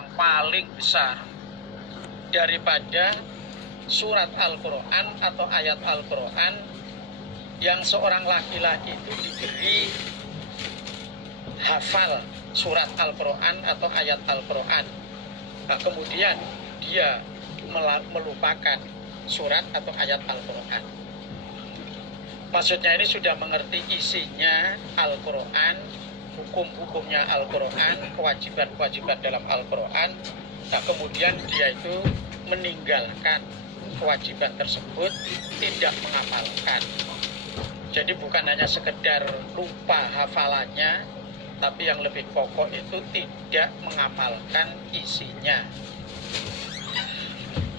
yang paling besar daripada surat Al-Quran atau ayat Al-Quran yang seorang laki-laki itu diberi hafal surat Al-Quran atau ayat Al-Quran. Nah, kemudian dia melupakan surat atau ayat Al-Quran. Maksudnya ini sudah mengerti isinya Al-Quran, hukum-hukumnya Al-Quran, kewajiban-kewajiban dalam Al-Quran. Nah, kemudian dia itu meninggalkan kewajiban tersebut, tidak menghafalkan. Jadi bukan hanya sekedar lupa hafalannya, tapi yang lebih pokok itu tidak menghafalkan isinya.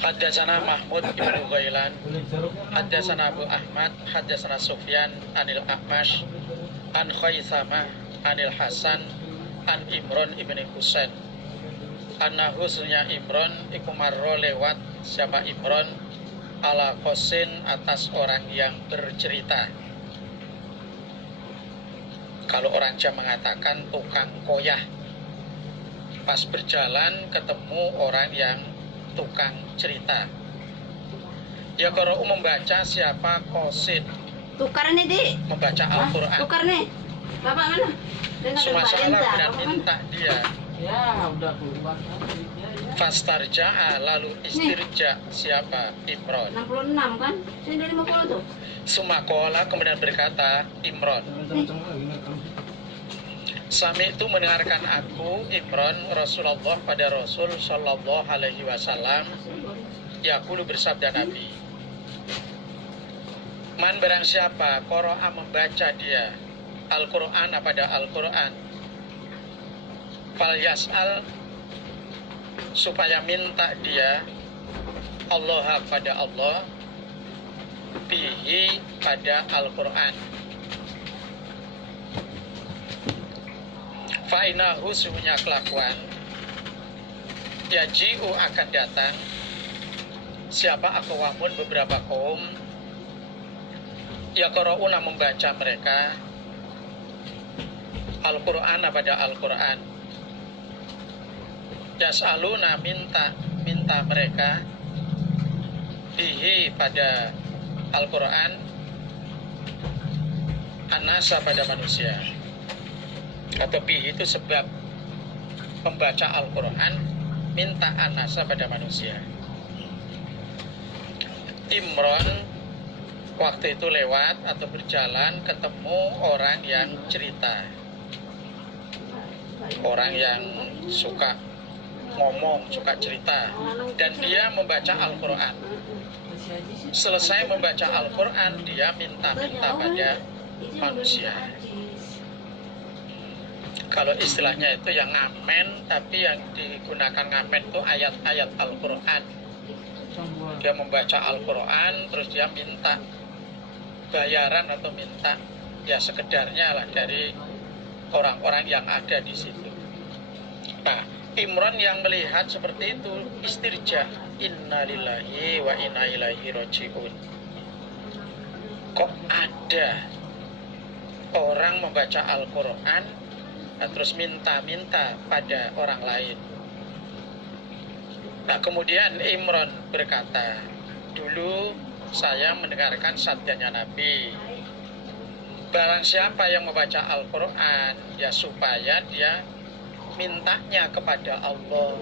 Haddatsana Mahmud ibnu Ghailan, haddatsana Abu Ahmad, haddatsana Sufyan anil A'mash, an Khaythamah anil Hasan, an Imran ibni Husain. Annahu sunya Imran iku marro lewat siapa Imran ala Qasin atas orang yang bercerita. Kalau orang Jawa mengatakan tukang koyah. Pas berjalan ketemu orang yang tukang cerita. Ya kalau membaca siapa Qasin. Tukar nih, Dik. Membaca Al-Quran. Tukar nih. Bapak mana? Sumasalah dan minta dia. Ya, udah keluar. Fastarja'a lalu istirja siapa Imran. 66 kan? Saya dari 50 tuh. Sumakola kemudian berkata Imran, Sami itu mendengarkan aku Imran Rasulullah pada Rasul Sallallahu Alaihi Wasallam yaqulu bersabda Nabi, man barang siapa qara'a membaca dia Al-Quran pada Al-Quran, fal yas'al supaya minta dia Allah pada Allah bihi pada Al-Quran. Fa'inahu sesungguhnya kelakuan yaji'u akan datang siapa aqwamun beberapa kaum yaqra'una membaca mereka Al-Quran pada Al-Quran, yas'aluna minta mereka bihi pada Al-Quran anasa pada manusia, atau bihi itu sebab membaca Al-Quran minta anasa pada manusia. Imran waktu itu lewat atau berjalan ketemu orang yang cerita, orang yang suka ngomong, suka cerita, dan dia membaca Al-Quran. Selesai membaca Al-Quran, dia minta-minta pada manusia. Kalau istilahnya itu yang ngamen, tapi yang digunakan ngamen itu ayat-ayat Al-Quran. Dia membaca Al-Quran, terus dia minta bayaran atau minta ya sekedarnya lah dari orang-orang yang ada di situ. Nah, Imran yang melihat seperti itu istirja, innalillahi wa inna ilaihi raji'un. Kok ada orang membaca Al-Quran terus minta-minta pada orang lain? Nah, kemudian Imran berkata, dulu saya mendengarkan sabdanya Nabi, barang siapa yang membaca Al-Quran ya supaya dia mintanya kepada Allah,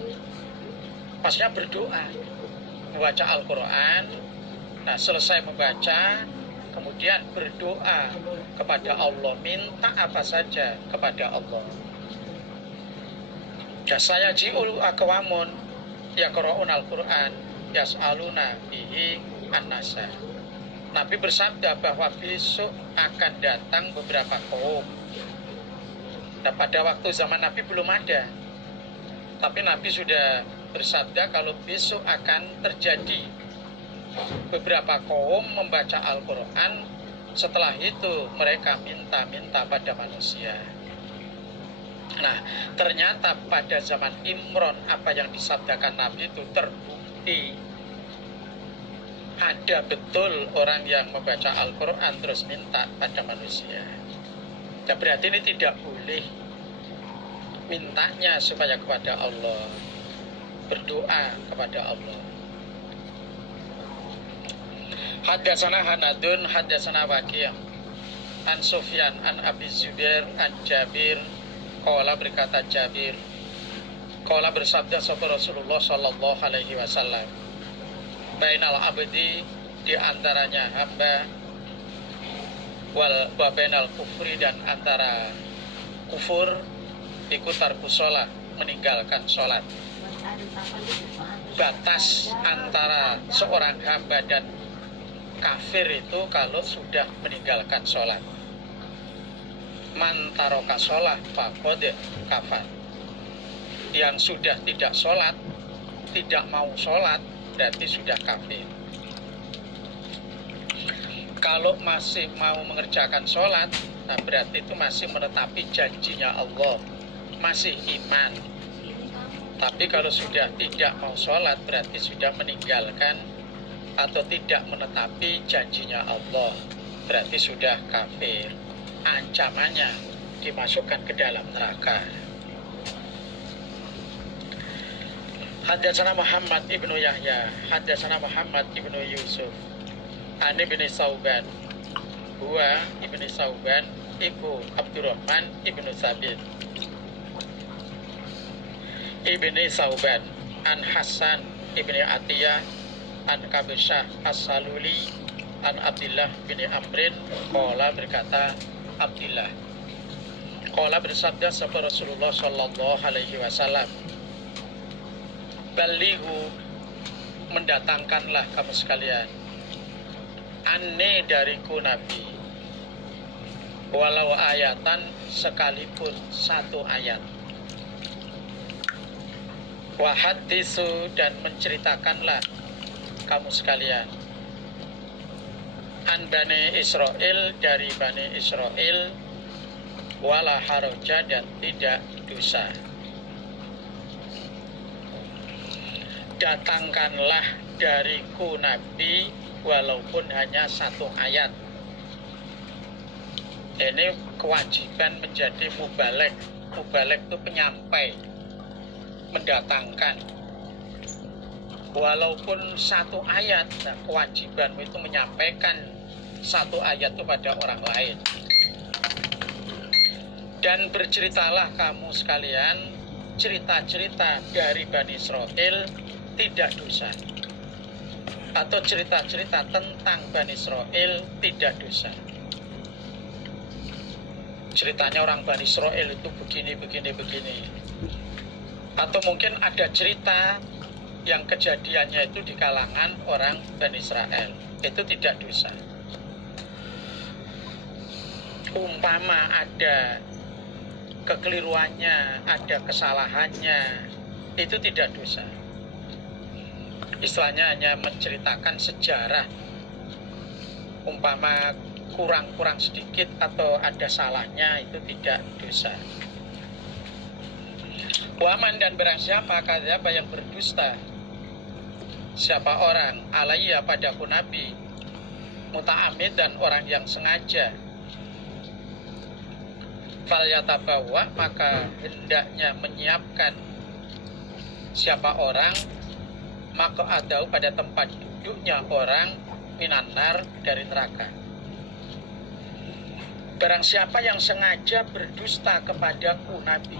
maksudnya berdoa, membaca Al-Quran, nah selesai membaca kemudian berdoa kepada Allah, minta apa saja kepada Allah. Ya saya ji'ul akwamun yaqra'un Al-Quran yas'aluna bihi an-nasa. Nabi bersabda bahwa besok akan datang beberapa kaum. Nah, pada waktu zaman Nabi belum ada, tapi Nabi sudah bersabda kalau besok akan terjadi beberapa kaum membaca Al-Quran, setelah itu mereka minta-minta pada manusia. Nah, ternyata pada zaman Imran apa yang disabdakan Nabi itu terbukti. Ada betul orang yang membaca Al-Quran terus minta pada manusia. Ya, berarti ini tidak boleh mintanya supaya kepada Allah, berdoa kepada Allah. Haddatsana Hanadun, haddatsana Waqi' an Sufyan an Abi Zubair an Jabir qala, berkata Jabir, qala bersabda sapa Rasulullah sallallahu alaihi wasallam, bainal abdi, di antaranya hamba, wal bainal kufri, dan antara kufur, iku tarku sholat, meninggalkan sholat. Batas antara seorang hamba dan kafir itu kalau sudah meninggalkan sholat. Man taroka sholat faqad kafar. Yang sudah tidak sholat, tidak mau sholat, berarti sudah kafir. Kalau masih mau mengerjakan sholat, nah berarti itu masih menetapi janjinya Allah, masih iman. Tapi kalau sudah tidak mau sholat, berarti sudah meninggalkan atau tidak menetapi janjinya Allah, berarti sudah kafir. Ancamannya dimasukkan ke dalam neraka. Haddatsana Muhammad ibnu Yahya, haddatsana Muhammad ibnu Yusuf, an ibni Sauban, huwa ibni Sauban iku Abdurrahman ibnu Sabit ibni Sauban, an Hasan ibni Atiyah, an Kabisyah As-Saluli, an Abdillah bin Amrin qala, berkata Abdillah, qala bersabda sapa Rasulullah sallallahu alaihi wasallam, balighu, mendatangkanlah kamu sekalian, anne dariku Nabi, walau ayatan, sekalipun satu ayat, wahadisu, dan menceritakanlah kamu sekalian, an Bani Israel, dari Bani Israel, wala haraja, dan tidak dosa. Datangkanlah dariku Nabi walaupun hanya satu ayat. Ini kewajiban menjadi mubalek. Mubalek itu penyampai, mendatangkan. Walaupun satu ayat, nah kewajibanmu itu menyampaikan satu ayat itu pada orang lain. Dan berceritalah kamu sekalian cerita-cerita dari Bani Israel tidak dosa, atau cerita-cerita tentang Bani Israel tidak dosa. Ceritanya orang Bani Israel itu begini. Atau mungkin ada cerita yang kejadiannya itu di kalangan orang Bani Israel, itu tidak dosa. Umpama ada kekeliruannya, ada kesalahannya, itu tidak dosa. Istilahnya hanya menceritakan sejarah, umpama kurang sedikit atau ada salahnya, itu tidak dosa. Waman, dan barang siapa kadzaba, yang berdusta, siapa orang alaiya padaku Nabi, muta'amid, dan orang yang sengaja, falyatabawa, maka hendaknya menyiapkan siapa orang, maka adau, pada tempat duduknya orang, minanar, dari neraka. Barang siapa yang sengaja berdusta kepadaku Nabi,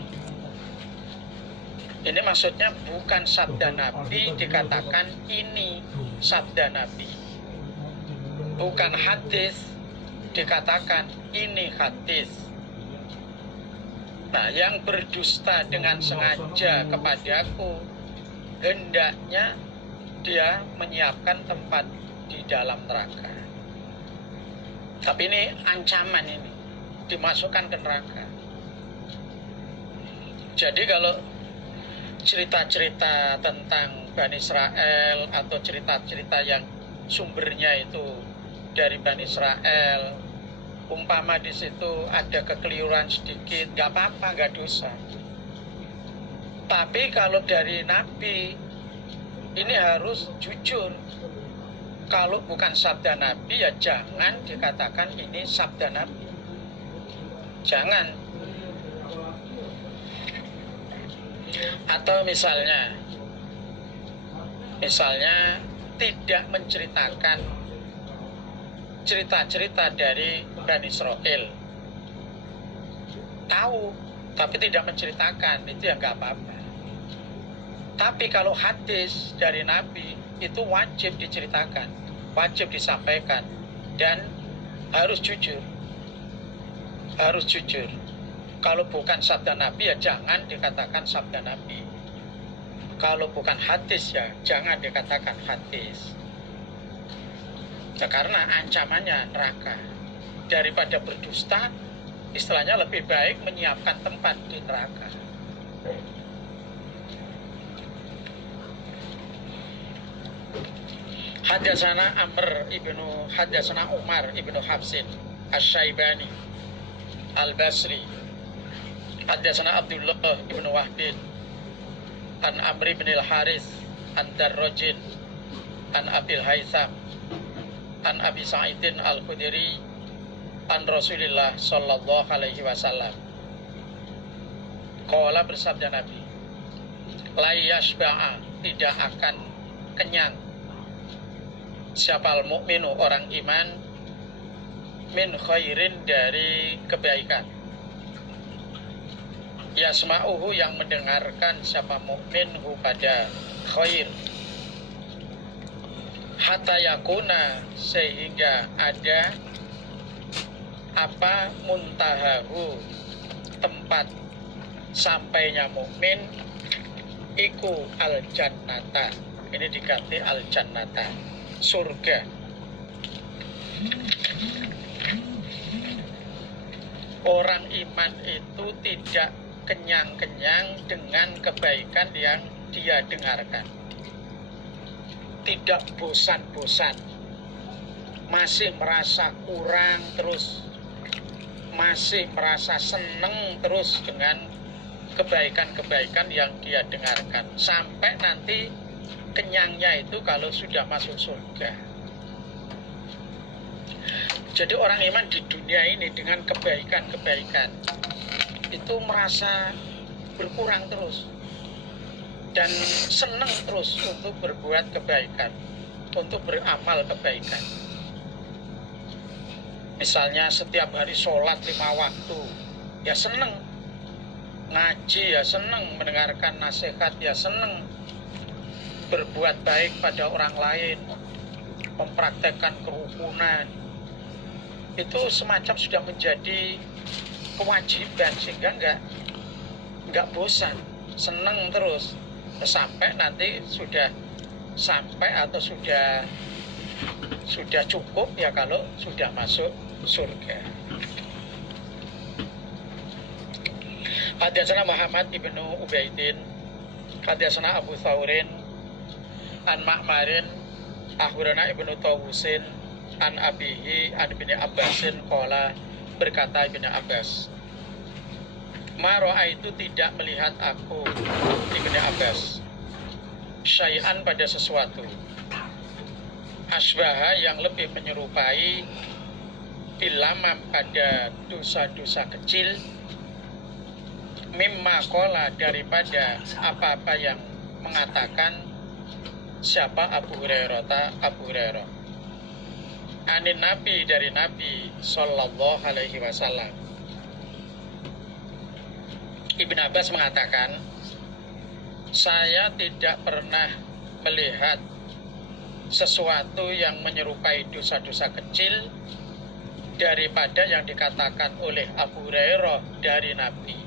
ini maksudnya bukan sabda Nabi dikatakan ini sabda Nabi, bukan hadis dikatakan ini hadis. Nah, yang berdusta dengan sengaja kepadaku, hendaknya dia menyiapkan tempat di dalam neraka. Tapi ini ancaman, ini dimasukkan ke neraka. Jadi kalau cerita-cerita tentang Bani Israel atau cerita-cerita yang sumbernya itu dari Bani Israel, umpama di situ ada kekeliruan sedikit, nggak apa-apa, nggak dosa. Tapi kalau dari Nabi, ini harus jujur. Kalau bukan sabda Nabi, ya jangan dikatakan ini sabda Nabi. Jangan. Atau misalnya Misalnya tidak menceritakan cerita-cerita dari Bani Israel. Tahu, tapi tidak menceritakan, itu ya nggak apa-apa. Tapi kalau hadis dari Nabi itu wajib diceritakan, wajib disampaikan, dan harus jujur. Harus jujur. Kalau bukan sabda Nabi ya jangan dikatakan sabda Nabi. Kalau bukan hadis ya jangan dikatakan hadis. Ya, karena ancamannya neraka. Daripada berdusta, istilahnya lebih baik menyiapkan tempat di neraka. Hadatsana Umar ibnu Hafsin Asy-Syaibani Al-Basri. Hadatsana Abdullah ibnu Wahbin an Amr bin al-Haris an Darrajin an Abil Haitsam an Abi Sa'idin Al-Khudri an Rasulillah sallallahu alaihi wasallam. Qala, bersabda Nabi, la yashba'a, tidak akan kenyang siapal mukminu, orang iman, min khairin, dari kebaikan, yasma'uhu, yang mendengarkan siapa mukmin hu pada khair, hatta yakuna, sehingga ada apa, muntahahu, tempat sampainya mukmin, iku al jannata, ini diganti al jannata, surga. Orang iman itu tidak kenyang-kenyang dengan kebaikan yang dia dengarkan, tidak bosan-bosan, masih merasa kurang terus, masih merasa seneng terus dengan kebaikan-kebaikan yang dia dengarkan, sampai nanti kenyangnya itu kalau sudah masuk surga. Jadi orang iman di dunia ini dengan kebaikan-kebaikan itu merasa berkurang terus dan senang terus untuk berbuat kebaikan, untuk beramal kebaikan. Misalnya setiap hari sholat 5 waktu, ya senang. Ngaji ya senang, mendengarkan nasihat ya senang, berbuat baik pada orang lain, mempraktekkan kerukunan, itu semacam sudah menjadi kewajiban, sehingga nggak bosan, seneng terus sampai nanti sudah sampai atau sudah cukup ya kalau sudah masuk surga. Hadatsana Muhammad ibnu Ubaidin, hadatsana Abu Thawrin an Ma'marin akhbarana ibnu Tawusin an abihi an ibni Abbasin qala, berkata ibnu Abbas, ma ra'aitu, tidak melihat aku ibnu Abbas, syai'an, pada sesuatu, asbaha, yang lebih menyerupai, bilamam, pada dosa-dosa kecil, mimma qala, daripada apa-apa yang mengatakan siapa Abu Hurairah anin Nabi, dari Nabi sallallahu alaihi wasallam. Ibnu Abbas mengatakan, saya tidak pernah melihat sesuatu yang menyerupai dosa-dosa kecil daripada yang dikatakan oleh Abu Hurairah dari Nabi.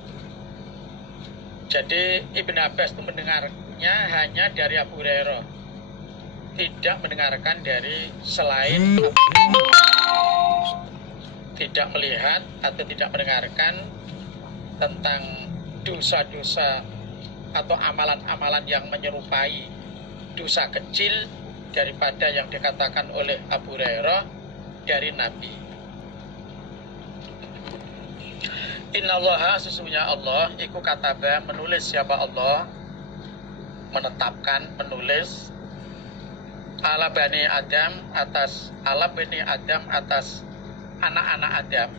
Jadi Ibnu Abbas itu mendengarnya hanya dari Abu Hurairah, tidak mendengarkan dari selain Abu Hurairah. Tidak melihat atau tidak mendengarkan tentang dosa-dosa atau amalan-amalan yang menyerupai dosa kecil daripada yang dikatakan oleh Abu Hurairah dari Nabi. Innallaha, sesungguhnya Allah, iku kataba, menulis, siapa Allah, menetapkan, menulis, ala bani Adam, atas ala bani Adam, atas anak-anak Adam,